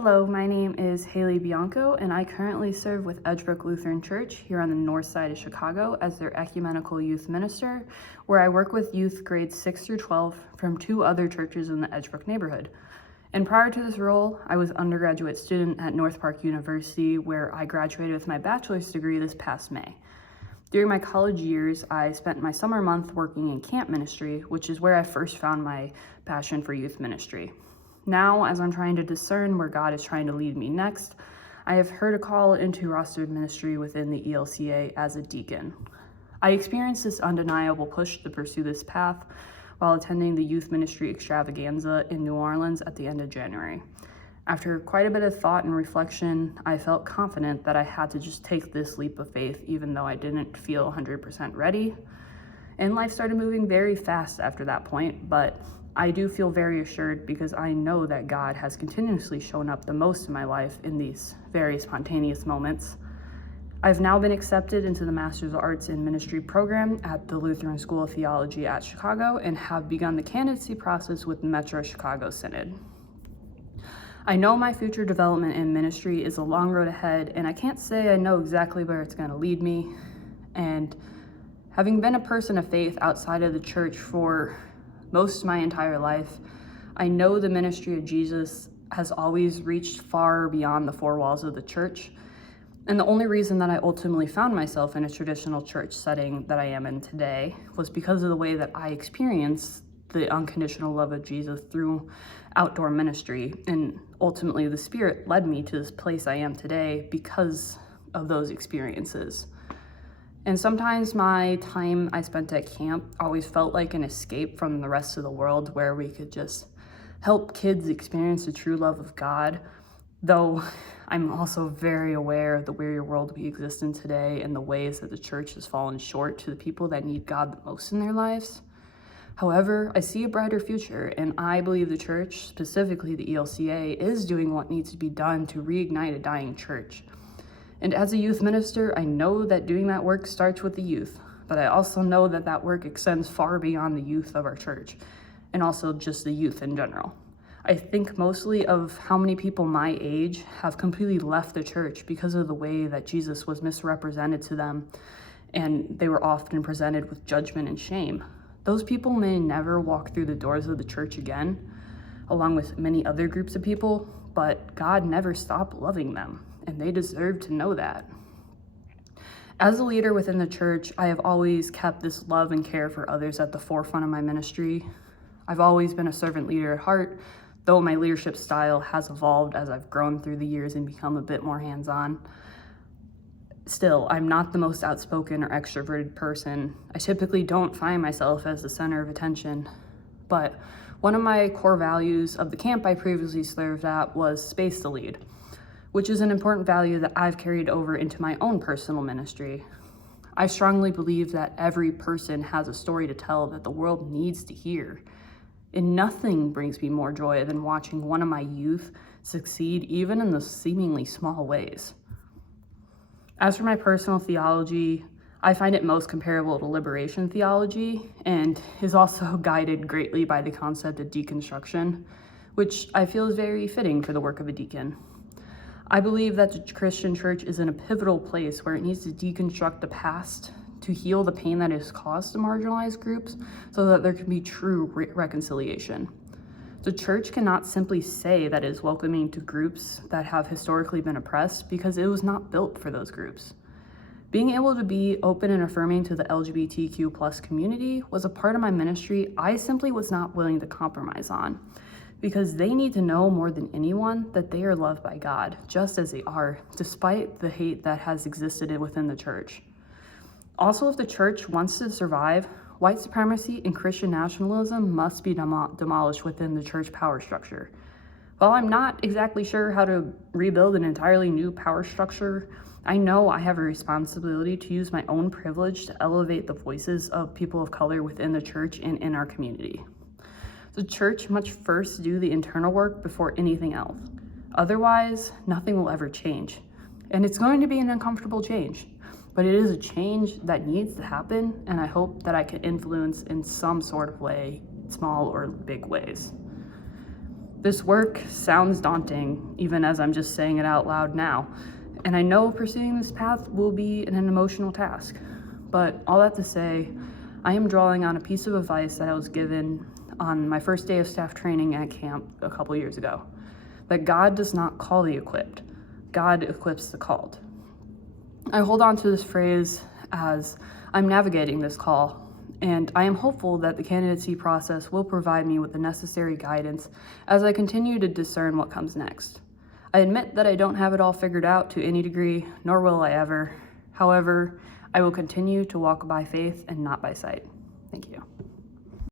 Hello, my name is Hailey Bianco, and I currently serve with Edgebrook Lutheran Church here on the north side of Chicago as their ecumenical youth minister, where I work with youth grades 6 through 12 from 2 other churches in the Edgebrook neighborhood. And prior to this role, I was an undergraduate student at North Park University, where I graduated with my bachelor's degree this past May. During my college years, I spent my summer month working in camp ministry, which is where I first found my passion for youth ministry. Now, as I'm trying to discern where God is trying to lead me next, I have heard a call into rostered ministry within the ELCA as a deacon. I experienced this undeniable push to pursue this path while attending the youth ministry extravaganza in New Orleans at the end of January. After quite a bit of thought and reflection, I felt confident that I had to just take this leap of faith, even though I didn't feel 100% ready. And life started moving very fast after that point, but I do feel very assured because I know that God has continuously shown up the most in my life in these very spontaneous moments. I've now been accepted into the Master's of Arts in Ministry program at the Lutheran School of Theology at Chicago and have begun the candidacy process with the Metro Chicago Synod. I know my future development in ministry is a long road ahead, and I can't say I know exactly where it's going to lead me. And having been a person of faith outside of the church for most of my entire life, I know the ministry of Jesus has always reached far beyond the 4 walls of the church. And the only reason that I ultimately found myself in a traditional church setting that I am in today was because of the way that I experienced the unconditional love of Jesus through outdoor ministry. And ultimately, the Spirit led me to this place I am today because of those experiences. And sometimes my time I spent at camp always felt like an escape from the rest of the world, where we could just help kids experience the true love of God. Though I'm also very aware of the weary world we exist in today and the ways that the church has fallen short to the people that need God the most in their lives. However, I see a brighter future, and I believe the church, specifically the ELCA, is doing what needs to be done to reignite a dying church. And as a youth minister, I know that doing that work starts with the youth, but I also know that that work extends far beyond the youth of our church, and also just the youth in general. I think mostly of how many people my age have completely left the church because of the way that Jesus was misrepresented to them, and they were often presented with judgment and shame. Those people may never walk through the doors of the church again, along with many other groups of people, but God never stopped loving them, and they deserve to know that. As a leader within the church, I have always kept this love and care for others at the forefront of my ministry. I've always been a servant leader at heart, though my leadership style has evolved as I've grown through the years and become a bit more hands-on. Still, I'm not the most outspoken or extroverted person. I typically don't find myself as the center of attention, but one of my core values of the camp I previously served at was space to lead, which is an important value that I've carried over into my own personal ministry. I strongly believe that every person has a story to tell that the world needs to hear. And nothing brings me more joy than watching one of my youth succeed, even in the seemingly small ways. As for my personal theology, I find it most comparable to liberation theology and is also guided greatly by the concept of deconstruction, which I feel is very fitting for the work of a deacon. I believe that the Christian church is in a pivotal place where it needs to deconstruct the past to heal the pain that is caused to marginalized groups so that there can be true reconciliation. The church cannot simply say that it is welcoming to groups that have historically been oppressed because it was not built for those groups. Being able to be open and affirming to the LGBTQ+ community was a part of my ministry I simply was not willing to compromise on, because they need to know more than anyone that they are loved by God, just as they are, despite the hate that has existed within the church. Also, if the church wants to survive, white supremacy and Christian nationalism must be demolished within the church power structure. While I'm not exactly sure how to rebuild an entirely new power structure, I know I have a responsibility to use my own privilege to elevate the voices of people of color within the church and in our community. The church must first do the internal work before anything else. Otherwise, nothing will ever change. And it's going to be an uncomfortable change, but it is a change that needs to happen, and I hope that I can influence in some sort of way, small or big ways. This work sounds daunting, even as I'm just saying it out loud now, and I know pursuing this path will be an emotional task. But all that to say, I am drawing on a piece of advice that I was given on my first day of staff training at camp a couple years ago, that God does not call the equipped, God equips the called. I hold on to this phrase as I'm navigating this call, and I am hopeful that the candidacy process will provide me with the necessary guidance as I continue to discern what comes next. I admit that I don't have it all figured out to any degree, nor will I ever. However, I will continue to walk by faith and not by sight. Thank you.